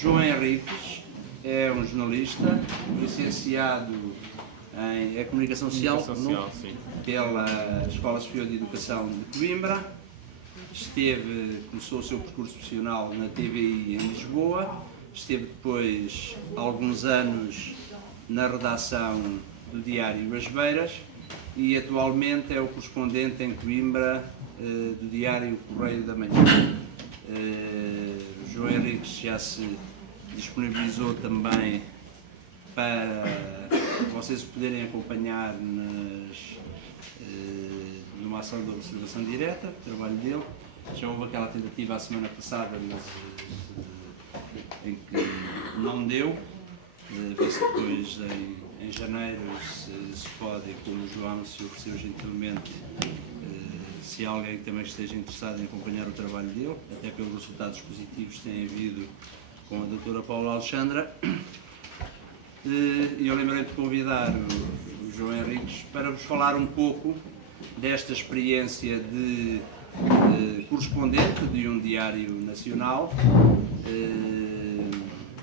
João Henriques é um jornalista, licenciado em Comunicação Social, pela Escola Superior de Educação de Coimbra. Começou o seu percurso profissional na TVI em Lisboa, esteve depois alguns anos na redação do Diário As Beiras e atualmente é o correspondente em Coimbra do Diário Correio da Manhã. João Henriques já se disponibilizou também para vocês poderem acompanhar numa ação de observação direta, o trabalho dele. Já houve aquela tentativa a semana passada, mas em que não deu. Ver se depois em janeiro se pode, como o João se ofereceu gentilmente, se há alguém que também esteja interessado em acompanhar o trabalho dele, até pelos resultados positivos que tem havido com a doutora Paula Alexandra. E eu lembrei de convidar o João Henriques para vos falar um pouco desta experiência de correspondente de um diário nacional.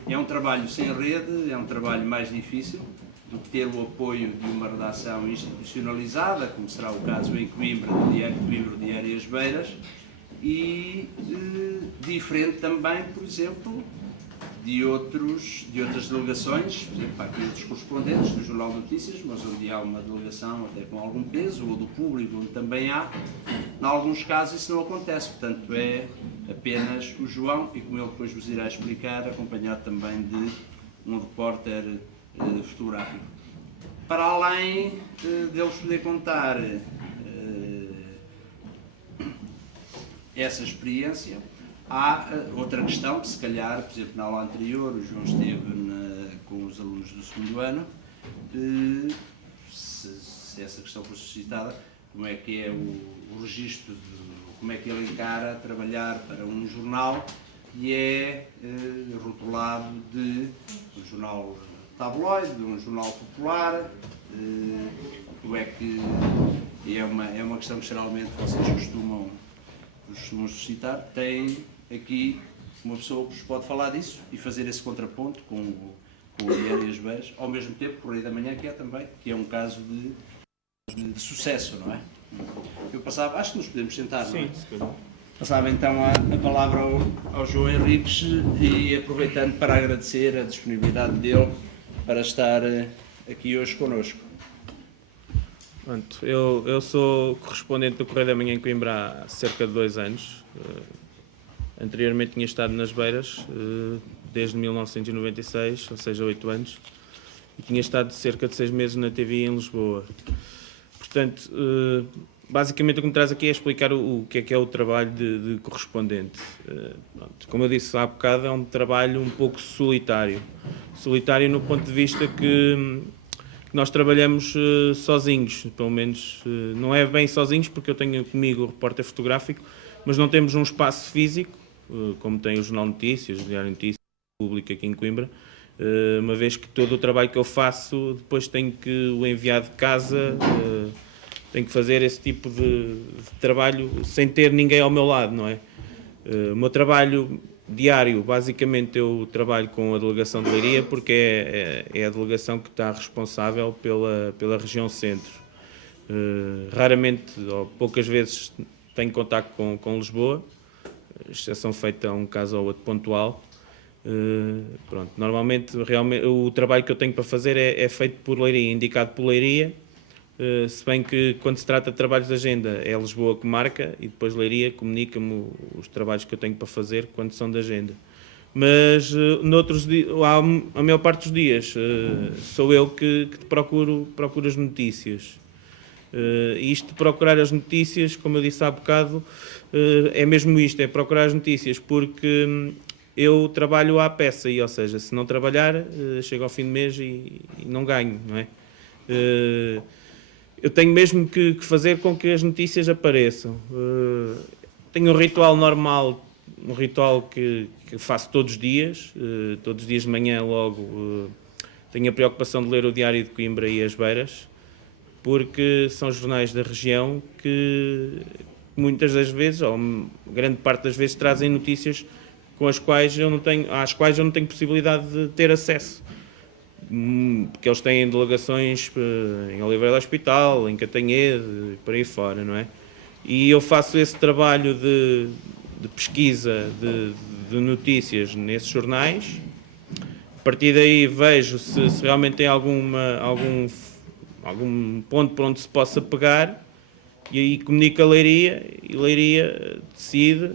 É um trabalho sem rede, é um trabalho mais difícil do que ter o apoio de uma redação institucionalizada, como será o caso em Coimbra, do Diário de Coimbra, o Diário As Beiras, e diferente também, por exemplo, de outras delegações, por exemplo, há aqui outros correspondentes do Jornal de Notícias, mas onde há uma delegação até com algum peso, ou do público, onde também há. Em alguns casos isso não acontece, portanto é apenas o João, e como ele depois vos irá explicar, acompanhado também de um repórter fotográfico. Para além deles poder contar essa experiência, há outra questão que, se calhar, por exemplo, na aula anterior, o João esteve com os alunos do segundo ano, se essa questão for suscitada, como é que é o registro, como é que ele encara trabalhar para um jornal que é rotulado de um jornal tabloide, de um jornal popular, como é que é uma questão que geralmente vocês costumam suscitar. Tem aqui uma pessoa que vos pode falar disso e fazer esse contraponto com o Diário As Beiras, ao mesmo tempo o Correio da Manhã, que é um caso de sucesso, não é? Eu passava, acho que nos podemos sentar, não é? Sim, se calhar. Passava então a palavra ao João Henriques e aproveitando para agradecer a disponibilidade dele para estar aqui hoje connosco. Pronto, eu sou correspondente do Correio da Manhã em Coimbra há cerca de 2 anos. Anteriormente tinha estado nas Beiras desde 1996, ou seja, 8 anos, e tinha estado cerca de 6 meses na TVI em Lisboa. Portanto, basicamente o que me traz aqui é explicar o que é o trabalho de correspondente. Pronto, como eu disse há bocado, é um trabalho um pouco solitário. Solitário no ponto de vista que nós trabalhamos sozinhos, pelo menos não é bem sozinhos, porque eu tenho comigo o repórter fotográfico, mas não temos um espaço físico, como tem o Jornal de Notícias, o Diário de Notícias, o Público aqui em Coimbra, uma vez que todo o trabalho que eu faço, depois tenho que o enviar de casa, tenho que fazer esse tipo de trabalho sem ter ninguém ao meu lado, não é? O meu trabalho diário, basicamente eu trabalho com a delegação de Leiria, porque é a delegação que está responsável pela região centro. Raramente, ou poucas vezes, tenho contacto com Lisboa, exceção feita a um caso ou outro pontual. Pronto, normalmente realmente, o trabalho que eu tenho para fazer é feito por Leiria, indicado por Leiria, se bem que quando se trata de trabalhos de agenda é Lisboa que marca e depois Leiria comunica-me os trabalhos que eu tenho para fazer quando são de agenda. Mas noutros dias, a maior parte dos dias sou eu que procuro as notícias. Isto de procurar as notícias, como eu disse há bocado, é mesmo isto, é procurar as notícias, porque eu trabalho à peça, ou seja, se não trabalhar, chego ao fim do mês e não ganho, não é? Eu tenho mesmo que fazer com que as notícias apareçam. Tenho um ritual normal, um ritual que faço todos os dias de manhã logo, tenho a preocupação de ler o Diário de Coimbra e As Beiras, porque são jornais da região que muitas das vezes, ou grande parte das vezes, trazem notícias às quais eu não tenho possibilidade de ter acesso. Porque eles têm delegações em Oliveira do Hospital, em Catanhede, por aí fora, não é? E eu faço esse trabalho de pesquisa de notícias nesses jornais. A partir daí vejo se realmente tem algum ponto por onde se possa pegar, e aí comunico a Leiria, e Leiria decide,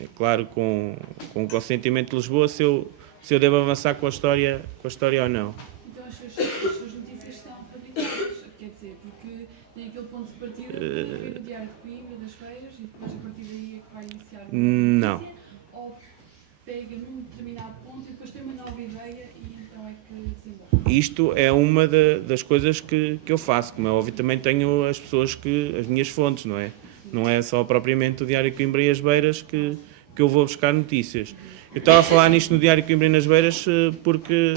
é claro com o consentimento de Lisboa, se eu devo avançar com a história ou não. Então as suas notícias são fabricadas, quer dizer, porque tem aquele ponto de partida que vê no Diário de Coimbra, das feiras, e depois a partir daí é que vai iniciar a notícia, ou pega num determinado ponto e depois tem uma nova ideia e então é que desenvolve. Isto é uma das coisas que eu faço, como é óbvio, também tenho as minhas fontes, não é? Não é só propriamente o Diário de Coimbra e as Beiras que eu vou buscar notícias. Eu estava a falar nisto no Diário de Coimbra e nas Beiras porque,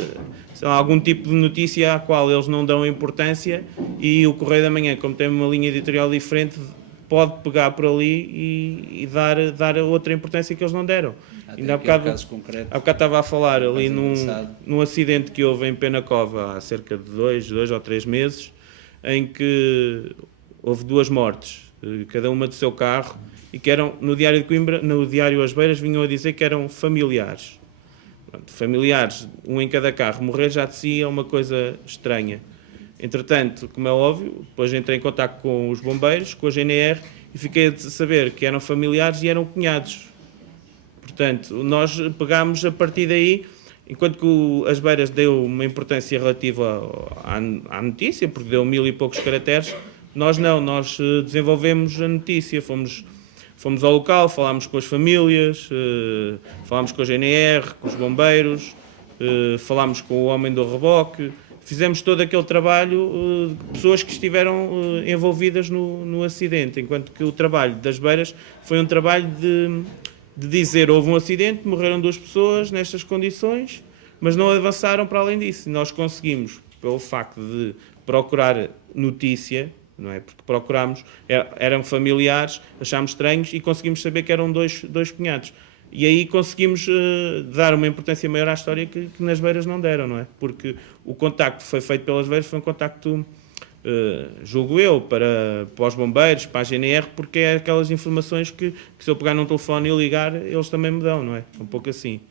sei lá, algum tipo de notícia à qual eles não dão importância, e o Correio da Manhã, como tem uma linha editorial diferente, pode pegar por ali e dar outra importância que eles não deram. Ainda há bocado estava a falar ali num acidente que houve em Penacova há cerca de 2 ou 3 meses, em que houve 2 mortes, cada uma do seu carro, e que eram, no Diário de Coimbra, no Diário As Beiras, vinham a dizer que eram familiares. Pronto, familiares, um em cada carro, morrer já de si é uma coisa estranha. Entretanto, como é óbvio, depois entrei em contacto com os bombeiros, com a GNR, e fiquei a saber que eram familiares e eram cunhados. Portanto, nós pegámos a partir daí, enquanto que As Beiras deu uma importância relativa à notícia, porque deu 1000 e poucos caracteres, nós não, nós desenvolvemos a notícia, fomos ao local, falámos com as famílias, falámos com a GNR, com os bombeiros, falámos com o homem do reboque, fizemos todo aquele trabalho de pessoas que estiveram envolvidas no acidente, enquanto que o trabalho das Beiras foi um trabalho de dizer houve um acidente, morreram 2 pessoas nestas condições, mas não avançaram para além disso. Nós conseguimos, pelo facto de procurar notícia, não é? Porque procurámos, eram familiares, achámos estranhos e conseguimos saber que eram dois cunhados. E aí conseguimos dar uma importância maior à história que nas Beiras não deram, não é? Porque o contacto foi feito pelas Beiras, foi um contacto, julgo eu, para os bombeiros, para a GNR, porque é aquelas informações que se eu pegar num telefone e ligar, eles também me dão, não é? Um pouco assim.